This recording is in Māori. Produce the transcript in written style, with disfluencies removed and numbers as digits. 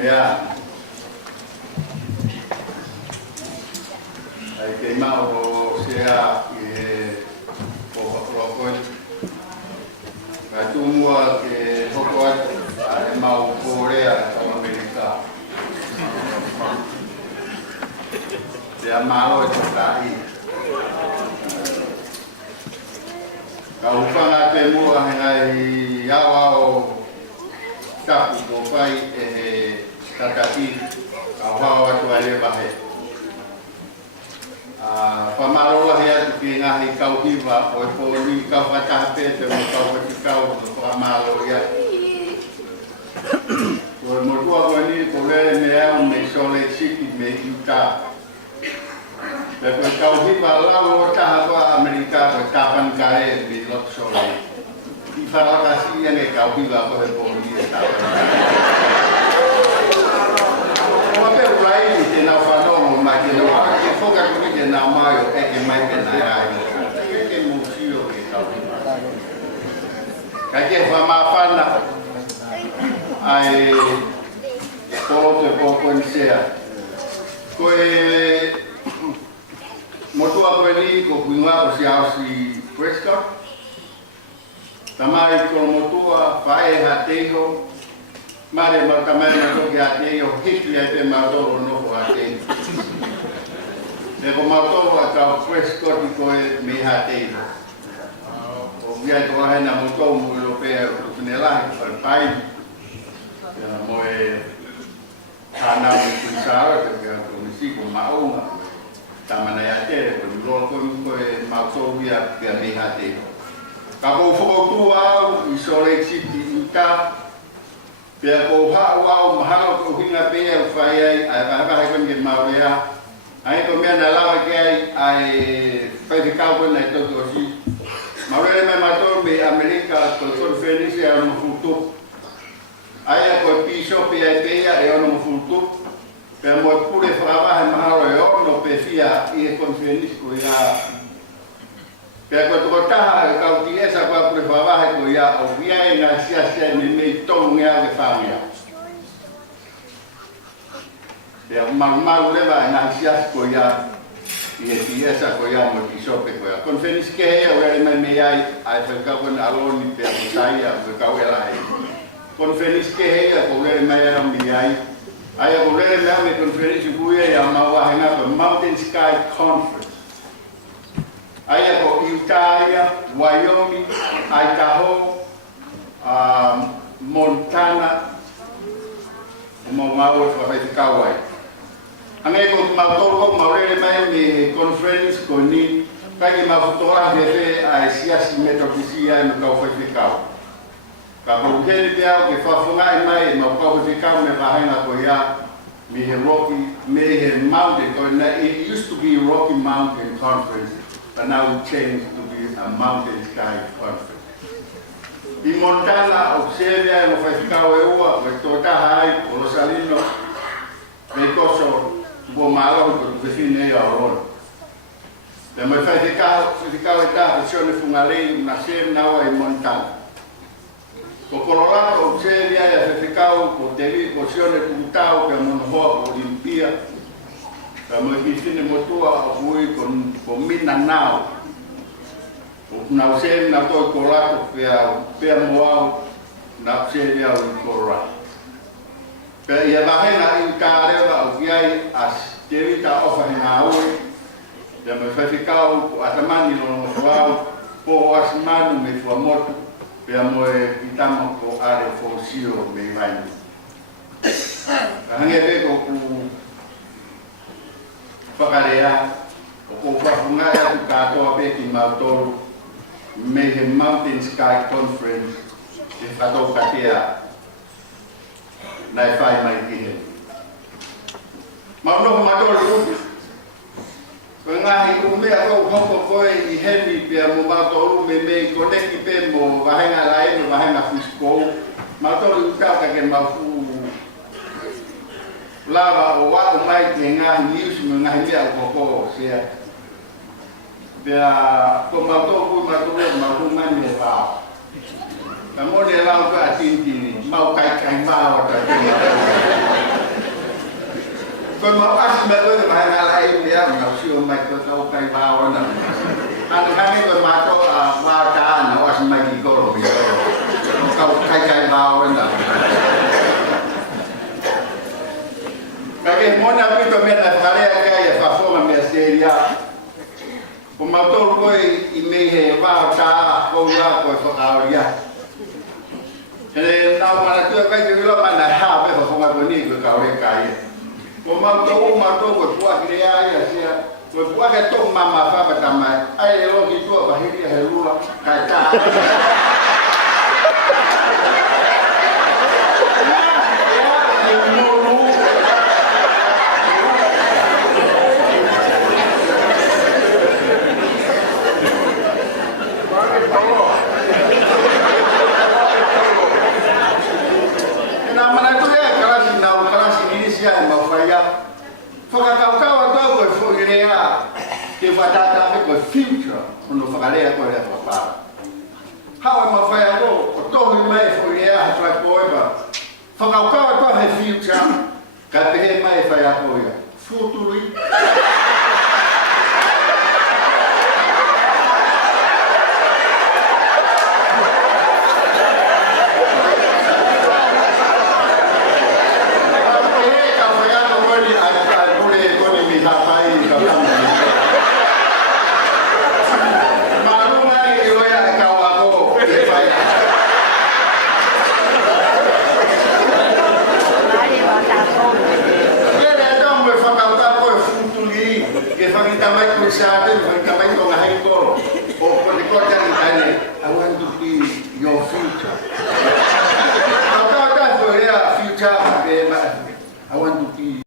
Mea, ai ke mau o sea o ko ka tumua ke hoko ai mau Korea ka Amerika. Dia malo itu tai. Kau fanga te mua ngai yao tapu ko pai tatati kau hawa tu ale bahe. Pamalo lah ya tu ngahi kau hiva o poli kau kata pe te kau kau pamalo ya. Ko mo tua ko ni ko le me sole siki me yuta. Pero kau hiva la o ta ha Amerika ko kapan kae di lot sole. Di fala kasi ya ne kau hiva ko poli ta. Ko pe ulai ni na fa no ma ke no ke foka ko ke na mayo e ke mai pe na ai. Ke musio ke kau hiva. Ka ke fa ma fa na ai polo te poco in sea koe motua koe ni ko kuinga ko si fresca tamai ko motua fae hateho mare ma tamai na ko hateho hitu ya te madoro no ko hateho e ko mato ka fresca ko me hateho o via to ha na moto mo europeo ko nela ko pai moe kana ni kusara ke komisi ko maunga tamana ya tere ko lo ko mauso via via mehate ka ko fo tua isole city ka pe ko ha wa mahalo ko hinga pe fa ai ba ko ngi mauria ai ko me na la ke ai fa ka ko na to si mauria me mato me America ko conferencia no futuro ai ko piso pe ai pe e ono futu per mo pure frava e mahalo e ono pe fia e conferenza ko ya per ko trota ka utiesa ko pure frava ko ya o via e na sia me to ngia de famia e mal leva na sia ko ya e utiesa ko ya mo piso pe ko ya conferenza ke e o me ai ka ko na aloni pe sai ya ko ka wela conferenza ke hea ko le mai era miai ai ko le me conferenza buia ya mawa hanga ko Mountain Sky Conference ai ko Utah, Wyoming, Idaho, Montana mo mau fa fa kawai angai ko mautoro mo le mai me conference ko ni kai ma fotogra de ai sia si metodisia no ka fa kawai Kamu jadi dia ke fafunga mai ma ko ke ka me bahina ko ya me Rocky Mountain ko na it used to be Rocky Mountain Conference but now it changed to be a Mountain Sky Conference. Di Montana Australia mo fa ka ua ko to ta hai ko salino me koso bo malo ko define ya ron. Da me fa ka ta versione fungale na sem na wa in Montana. Ko Colorado Australia ya ficao ko teli posione puntao ke monho Olimpia ka mo kisine motua fui con Mindanao o na sem na to Colorado pe moao na Australia o Colorado pe ya bahena in kareva o viai as teli ta ofa na o ya me ficao atamani no moao po asmanu me fu moto pea moe kitama ko are fosio me vai. Hange be ko ku pakarea ko pafunga ya tu kato be ki mautoro me he Mountain Sky Conference e fato katea na fai mai ki. Mau no matoro Pengahi ume ako hoko koe I heni pia mo mautoro me koneki pe mo vahenga lain mo vahenga fisko mautoro utau ka ken mafu lava o wa o mai te ngahi news mo ngahi mea koko sia pia ko mautoro mafu mani va ka mo le lau ka atintini mau kai kai va o ta Kau mau asal betul tu mana lain dia, nggak sih orang itu tahu kai bawa na. Kami kau mato makan, awas magi kau dia. Kau kai bawa na. Kaki mana pun tu mana kali kaya fasong mesteria. Pematul kau ime bawa kau ya kau kau dia. Jadi nak mana tu kau juga mana hab fasong apa ni kau kaya. Pematul kau buat dia ya sia. Kau buat itu mama apa pertama. Ai lo gitu apa ini helula kaca. Future quando farei quella papà. How ma fai allo, torni mai fuori a tra poi va. Fa caucao to future, capire mai fai a poi. Futuri. I want to be your future. Future,